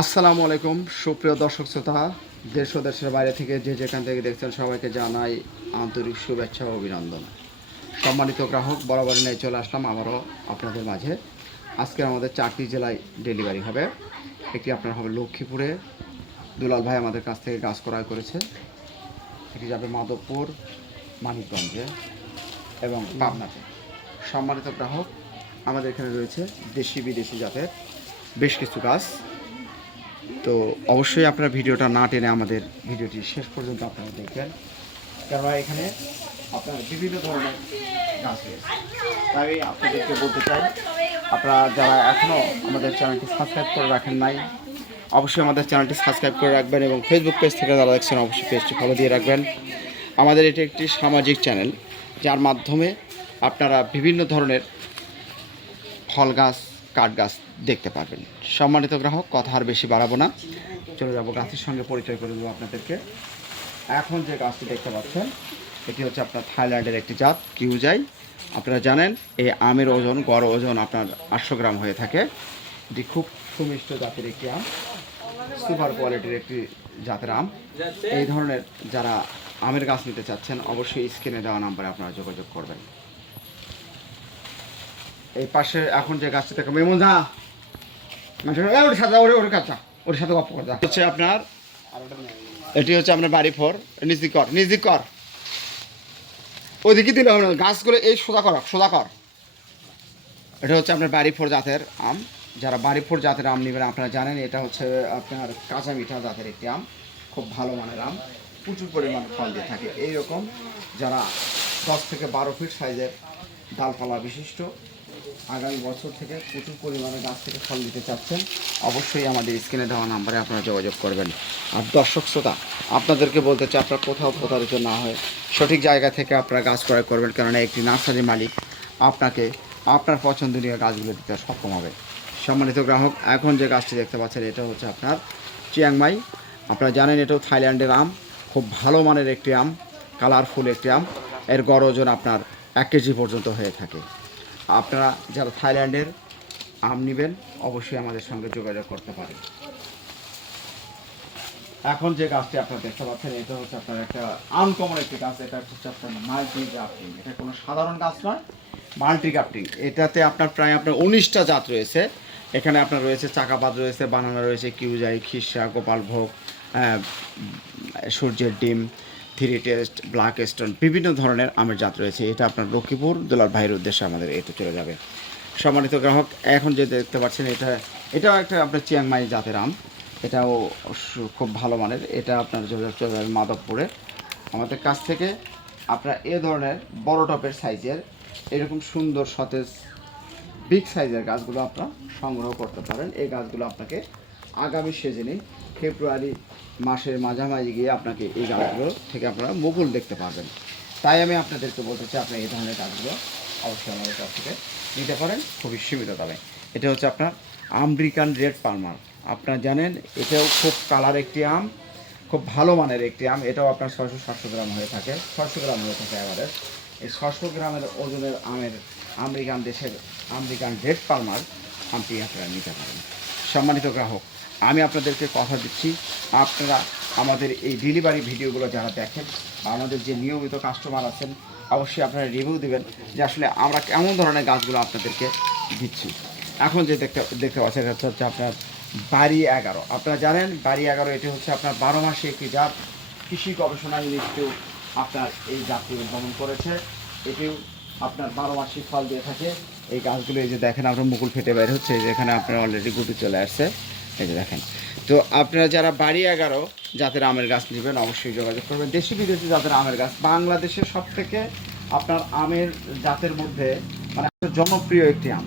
আসসালামু আলাইকুম সুপ্রিয় দর্শক শ্রোতা, দেশ ও দেশের বাইরে থেকে যে যেখান থেকে দেখছেন সবাইকে জানাই আন্তরিক শুভেচ্ছা ও অভিনন্দন। সম্মানিত গ্রাহক, বরাবর নিয়ে চলে আসলাম আবারও আপনাদের মাঝে। আজকে আমাদের 4টি জেলায় ডেলিভারি হবে। একটি আপনার হবে লক্ষ্মীপুরে, দুলাল ভাই আমাদের কাছ থেকে গাছ ক্রয় করেছে। এটি যাবে মাধবপুর, মানিকগঞ্জে এবং পাবনাতে। সম্মানিত গ্রাহক, আমাদের এখানে রয়েছে দেশি বিদেশি জাতের বেশ কিছু গাছ। তো অবশ্যই আপনারা ভিডিওটা না টেনে আমাদের ভিডিওটি শেষ পর্যন্ত আপনারা দেখবেন, কেননা এখানে আপনার বিভিন্ন ধরনের গাছ রয়েছে। তাই আপনাদেরকে বলতে চাই, আপনারা যারা এখনও আমাদের চ্যানেলটি সাবস্ক্রাইব করে রাখেন নাই, অবশ্যই আমাদের চ্যানেলটি সাবস্ক্রাইব করে রাখবেন এবং ফেসবুক পেজ থেকে যারা দেখছেন অবশ্যই পেজটি ফলো দিয়ে রাখবেন। আমাদের এটি একটি সামাজিক চ্যানেল, যার মাধ্যমে আপনারা বিভিন্ন ধরনের ফল গাছ, কাঠ গাছ দেখতে পারবেন। সম্মানিত গ্রাহক, কথা আর বেশি বাড়াবো না, চলে যাব গাছের সঙ্গে পরিচয় করে দেবো আপনাদেরকে। এখন যে গাছটি দেখতে পাচ্ছেন এটি হচ্ছে আপনার থাইল্যান্ডের একটি জাত কিউজাই। আপনারা জানেন এই আমের ওজন, গড় ওজন আপনার 800 গ্রাম হয়ে থাকে। এটি খুব সুমিষ্ট জাতের একটি আম, সুপার কোয়ালিটির একটি জাতের আম। এই ধরনের যারা আমের গাছ নিতে চাচ্ছেন অবশ্যই স্ক্রিনে দেওয়া নাম্বারে আপনারা যোগাযোগ করবেন। এই পাশে এখন যে গাছটি থেকে মেমন যা ওর সাথে ওর কাঁচা ওর সাথে গপ্প করা হচ্ছে আপনার, এটি হচ্ছে আপনার বাড়ি ফোর। নিজদিক কর ওইদিকে দিলে হবে না, গাছগুলো এই সোজা কর। এটা হচ্ছে আপনার বাড়ি ফোর জাতের আম। যারা বাড়ি ফোর জাতের আম নেবেন আপনারা জানেন এটা হচ্ছে আপনার কাঁচা মিঠা জাতের একটি আম, খুব ভালো মানের আম, প্রচুর পরিমাণ ফল দিয়ে থাকে। এইরকম যারা 10 থেকে 12 ফিট সাইজের ডালপালা বিশিষ্ট আগামী বছর থেকে প্রচুর পরিমাণে গাছ থেকে ফল দিতে চাচ্ছেন অবশ্যই আমাদের স্ক্রিনে দেওয়া নাম্বারে আপনারা যোগাযোগ করবেন। আর দর্শক শ্রোতা, আপনাদেরকে বলতে চাই আপনারা কোথাও প্রতারিত না হয়ে সঠিক জায়গা থেকে আপনারা গাছ ক্রয় করবেন, কেননা একটি নার্সারি মালিক আপনাকে আপনার পছন্দনীয় গাছগুলো দিতে সক্ষম হবে। সম্মানিত গ্রাহক, এখন যে গাছটি দেখতে পাচ্ছেন এটা হচ্ছে আপনার চিয়াংমাই। আপনারা জানেন এটাও থাইল্যান্ডের আম, খুব ভালো মানের একটি আম, কালারফুল একটি আম। এর গড় ওজন আপনার 1 কেজি পর্যন্ত হয়ে থাকে। আপনারা যারা থাইল্যান্ডের আম নেবেন অবশ্যই আমাদের সঙ্গে যোগাযোগ করতে পারেন। এখন যে গাছটি আপনারা দেখতে পাচ্ছেন এটা হচ্ছে আপনার একটা আনকমন একটি গাছ। এটা হচ্ছে আপনার মাল্টি গ্রাফটিং। এটা কোনো সাধারণ গাছ নয়, মাল্টি গ্রাফটিং। এটাতে আপনার প্রায় আপনার 19টা জাত রয়েছে। এখানে আপনার রয়েছে চাকাপাত, রয়েছে বানানা, রয়েছে কিউজাই, খিরসা, গোপালভোগ, সূর্যের ডিম, 3 টেস্ট, ব্ল্যাক স্টোন, বিভিন্ন ধরনের আমের জাত রয়েছে। এটা আপনার লক্ষ্মীপুর দুলাল ভাইয়ের উদ্দেশ্যে আমাদের এটা চলে যাবে। সম্মানিত গ্রাহক, এখন যে দেখতে পাচ্ছেন এটাও একটা আপনার চিয়াংমাই জাতের আম। এটাও খুব ভালো মানের। এটা আপনার যোগাযোগ চলে যাবে মাধবপুরে। আমাদের কাছ থেকে আপনার এ ধরনের বড় টপের সাইজের এরকম সুন্দর সতেজ বিগ সাইজের গাছগুলো আপনারা সংগ্রহ করতে পারেন। এই গাছগুলো আপনাকে আগামী সিজনে ফেব্রুয়ারি মাসের মাঝামাঝি গিয়ে আপনাকে এই গাছগুলো থেকে আপনারা মুকুল দেখতে পারবেন। তাই আমি আপনাদেরকে বলতে চাই আপনার এই ধরনের গাছগুলো অবশ্যই আমাদের কাছ থেকে নিতে পারেন খুবই সীমিত দামে। এটা হচ্ছে আপনার আমেরিকান রেড পালমার। আপনারা জানেন এটাও খুব কালার একটি আম, খুব ভালো মানের একটি আম। এটাও আপনার 600-700 গ্রাম হয়ে থাকে, 600 গ্রাম হয়ে থাকে এভারেজ। এই 600 গ্রামের ওজনের আমের আমেরিকান দেশের আমেরিকান রেড পালমার আমটি আপনারা নিতে পারেন। সম্মানিত গ্রাহক, আমি আপনাদেরকে কথা দিচ্ছি, আপনারা আমাদের এই ডেলিভারি ভিডিওগুলো যারা দেখেন বা আমাদের যে নিয়মিত কাস্টমার আছেন অবশ্যই আপনারা রিভিউ দেবেন যে আসলে আমরা কেমন ধরনের গাছগুলো আপনাদেরকে দিচ্ছি। এখন যে দেখতে পাচ্ছেন এটা হচ্ছে আপনার বাড়ি 11। আপনারা জানেন বাড়ি 11 এটি হচ্ছে আপনার 12 মাসে একটি জাত। কৃষি গবেষণা ইনস্টিটিউট আপনার এই জাতটি উদ্ভাবন করেছে। এটিও আপনার 12 মাসই ফল দিয়ে থাকে। এই গাছগুলো এই যে দেখেন আপনার মুকুল ফেটে বের হচ্ছে, যেখানে আপনার অলরেডি গুটি চলে আসছে, এই যে দেখেন। তো আপনারা যারা বাড়ি 11 জাতের আমের গাছ নেবেন অবশ্যই যোগাযোগ করবেন। দেশি বিদেশি জাতের আমের গাছ বাংলাদেশের সব থেকে আপনার আমের জাতের মধ্যে মানে জনপ্রিয় একটি আম।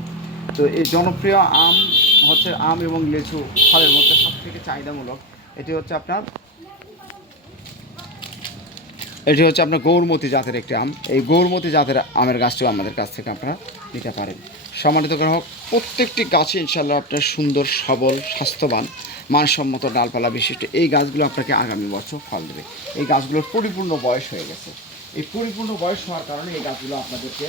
তো এই জনপ্রিয় আম হচ্ছে আম এবং লিচু ফলের মধ্যে সব থেকে চাহিদামূলক। এটি হচ্ছে আপনার গৌরমতি জাতের একটি আম। এই গৌরমতি জাতের আমের গাছটিও আমাদের কাছ থেকে আপনারা নিতে পারেন। সম্মানিত গ্রাহক, প্রত্যেকটি গাছে ইনশাল্লাহ আপনার সুন্দর, সবল, স্বাস্থ্যবান, মানসম্মত ডালপালা বিশিষ্ট এই গাছগুলো আপনাকে আগামী বছর ফল দেবে। এই গাছগুলোর পরিপূর্ণ বয়স হয়ে গেছে। এই পরিপূর্ণ বয়স হওয়ার কারণে এই গাছগুলো আপনাদেরকে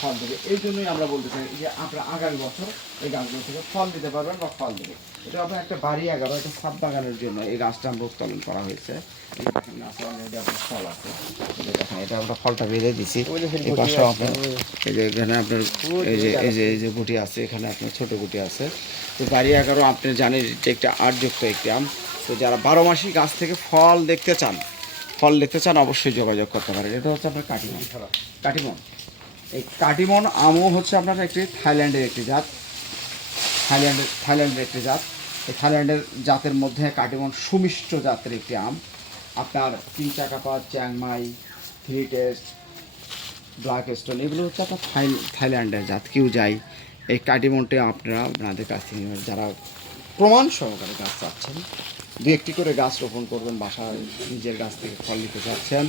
ফল দেবে। এই জন্যই আমরা বলতে চাই যে আপনারা আগামী বছর এই গাছগুলো থেকে ফল দিতে পারবেন বা ফল দেবে। এটা আপনার একটা বাড়ি 11 একটা ছাদ বাগানের জন্য এই গাছটা আমরা উত্তোলন করা হয়েছে। এই দেখেন গাছে অলরেডি আপনার ফল আছে। এই যে দেখেন এটা আমরা ফলটা বেঁধে দিছি। এই পাশে আপনার এই যে এখানে আপনার এই যে গুটি আছে, এখানে আপনার ছোট গুটি আছে। তো বাড়ি 11 আপনি জানেন এটা একটা আটযুক্ত একটি আম। তো যারা 12 মাসই গাছ থেকে ফল দেখতে চান অবশ্যই যোগাযোগ করতে পারেন। এটা হচ্ছে আপনার কাটিমন। এই কাটিমন আমও হচ্ছে আপনার একটি থাইল্যান্ডের একটি জাত। থাইল্যান্ডের একটি জাত। এই থাইল্যান্ডের জাতের মধ্যে কাটিমন সুমিষ্ট জাতের একটি আম। আপনার তিন চাকাপা, চ্যাংমাই, থ্রি টেস্ট, ব্ল্যাক স্টোন এগুলো হচ্ছে আপনার থাইল্যান্ডের জাত। কেউ যাই এই কাটিমনটি আপনারা আপনাদের কাছ থেকে যারা প্রমাণ সহকারে গাছ চাচ্ছেন, দু একটি করে গাছ রোপণ করবেন, বাসায় নিজের গাছ থেকে ফল নিতে চাচ্ছেন,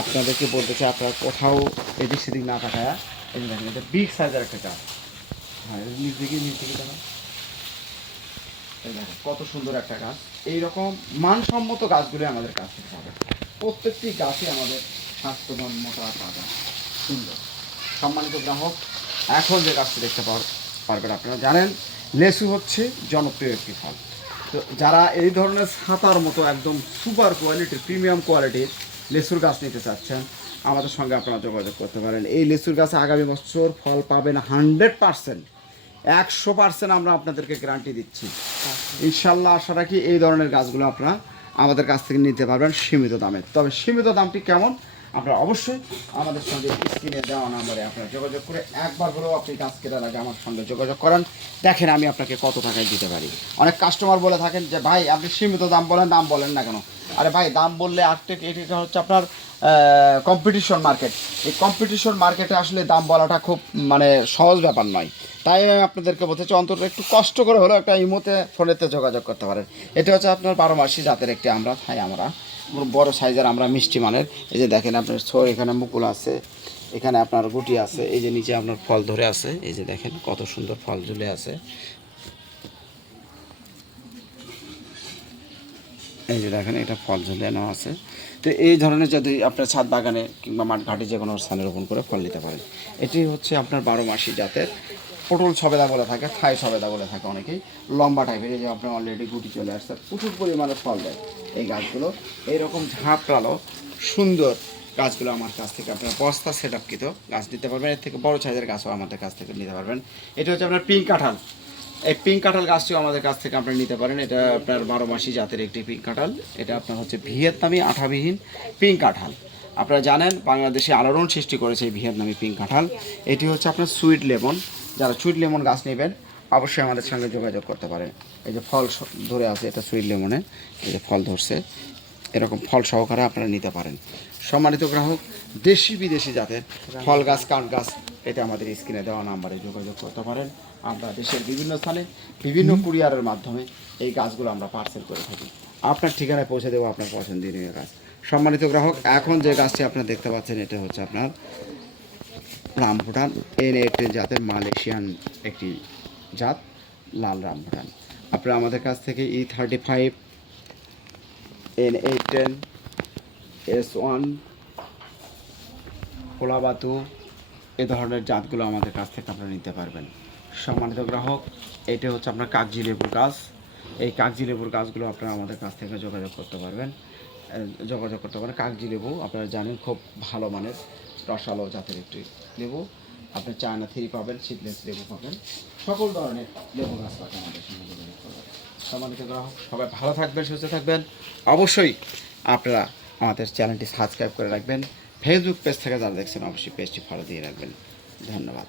আপনাদেরকে বলতে চাই আপনারা কোথাও এদিক সেদিক না পাঠায় এই দেখেন এটা বিগ সাইজের একটা গাছ। হ্যাঁ, নিচ দিকে দাঁড়া, এই দেখেন কত সুন্দর একটা গাছ। এইরকম মানসম্মত গাছগুলি আমাদের কাছ থেকে পাবেন। প্রত্যেকটি গাছই আমাদের স্বাস্থ্যবান, মোটা, তাজা, সুন্দর। সম্মানিত গ্রাহক, এখন যে গাছটি দেখতে পারবেন আপনারা জানেন লেসু হচ্ছে জনপ্রিয় একটি ফল। তো যারা এই ধরনের ছাতার মতো একদম সুপার কোয়ালিটির, প্রিমিয়াম কোয়ালিটির লেসুর গাছ নিতে চাচ্ছেন, আমাদের সঙ্গে আপনারা যোগাযোগ করতে পারেন। এই লেসুর গাছে আগামী বছর ফল পাবেন 100%, 100% আমরা আপনাদেরকে গ্যারান্টি দিচ্ছি। ইনশাল্লাহ আশা রাখি এই ধরনের গাছগুলো আপনারা আমাদের কাছ থেকে নিতে পারবেন সীমিত দামে। তবে সীমিত দামটি কেমন আপনারা অবশ্যই আমাদের সঙ্গে স্ক্রিনে দেওয়া নাম্বারে আপনারা যোগাযোগ করে একবার হলেও আপনি গাছ কেনার আগে আমার সঙ্গে যোগাযোগ করেন, দেখেন আমি আপনাকে কত টাকায় দিতে পারি। অনেক কাস্টমার বলে থাকেন যে ভাই আপনি সীমিত দাম বলেন না কেন? আরে ভাই দাম বললে এটা হচ্ছে আপনার কম্পিটিশন মার্কেট। এই কম্পিটিশন মার্কেটে আসলে দাম বলাটা খুব মানে সহজ ব্যাপার নয়। তাই আমি আপনাদেরকে বলতে চাই অন্তত একটু কষ্ট করে হলেও একটা ইমোতে ফোনেতে যোগাযোগ করতে পারেন। এটা হচ্ছে আপনার 12 মাসি জাতের একটি আমরা বড় সাইজের আমরা মিষ্টি মানের। এই যে দেখেন আপনার এখানে মুকুল আছে, এখানে আপনার গুটি আছে, এই যে নিচে আপনার ফল ধরে আছে, এই যে দেখেন কত সুন্দর ফল ঝুলে আছে। এই যে দেখেন এটা ফল ঝুলানো আছে। তো এই ধরনের যদি আপনার ছাদ বাগানে কিংবা মাঠঘাটে যে কোনো স্থানে রোপণ করে ফল নিতে পারেন। এটি হচ্ছে আপনার 12 মাসি জাতের পটল সবেদা বলে থাকে, থাই সবেদা বলে থাকে অনেকেই, লম্বা টাইপের। এই যে আপনার অলরেডি গুটি চলে আসছে, প্রচুর পরিমাণে ফল দেয় এই গাছগুলো। এইরকম ঝাঁপড়ালো সুন্দর গাছগুলো আমার কাছ থেকে আপনার বস্তা সেট আপকৃত গাছ নিতে পারবেন। এর থেকে বড় সাইজের গাছও আমাদের কাছ থেকে নিতে পারবেন। এটা হচ্ছে আপনার পিঙ্ক কাঁঠাল। এই পিঙ্ক কাঁঠাল গাছটিও আমাদের কাছ থেকে আপনারা নিতে পারেন। এটা আপনার 12 মাসি জাতের একটি পিঙ্ক কাঁঠাল। এটা আপনার হচ্ছে ভিয়েতনামি আঠাবিহীন পিঙ্ক কাঁঠাল। আপনারা জানেন বাংলাদেশে আলোড়ন সৃষ্টি করেছে এই ভিয়েতনামি পিঙ্ক কাঁঠাল। এটি হচ্ছে আপনার সুইট লেমন। যারা সুইট লেমন গাছ নেবেন অবশ্যই আমাদের সঙ্গে যোগাযোগ করতে পারেন। এই যে ফল ধরে আছে, এটা সুইট লেমনে এই যে ফল ধরছে, এরকম ফল সহকারে আপনারা নিতে পারেন। সম্মানিত গ্রাহক, দেশি বিদেশি জাতের ফল গাছ, কাঠ গাছ, এটা আমাদের স্ক্রিনে দেওয়া নাম্বারে যোগাযোগ করতে পারেন। আমরা দেশের বিভিন্ন স্থানে বিভিন্ন কুরিয়ারের মাধ্যমে এই গাছগুলো আমরা পার্সেল করে থাকি। আপনার ঠিকানায় পৌঁছে দেবো আপনার পছন্দনীয় গাছ। সম্মানিত গ্রাহক, এখন যে গাছটি আপনারা দেখতে পাচ্ছেন এটা হচ্ছে আপনার রামভুটান N18 জাতের মালয়েশিয়ান একটি জাত, লাল রামভুটান। আপনারা আমাদের কাছ থেকে E35, N810, S1, কোলাবাতু এ ধরনের জাতগুলো আমাদের কাছ থেকে আপনারা নিতে পারবেন। সম্মানিত গ্রাহক, এটা হচ্ছে আপনার কাগজি লেবুর গাছ। এই কাগজি লেবুর গাছগুলো আপনারা আমাদের কাছ থেকে যোগাযোগ করতে পারবেন। কাগজি লেবু আপনারা জানেন খুব ভালো মানের রসালো জাতের একটি লেবু। আপনি চায়না 3 পাবেন, সিডলেস লেবু পাবেন, সকল ধরনের লেবু গাছ পাবেন আমাদের সঙ্গে যোগাযোগ করবেন। সম্মানিত গ্রাহক, সবাই ভালো থাকবেন, সুস্থ থাকবেন। অবশ্যই আপনারা আমাদের চ্যানেলটি সাবস্ক্রাইব করে রাখবেন। ফেসবুক পেজ থেকে যারা দেখছেন অবশ্যই পেজটি ফলো দিয়ে রাখবেন। ধন্যবাদ।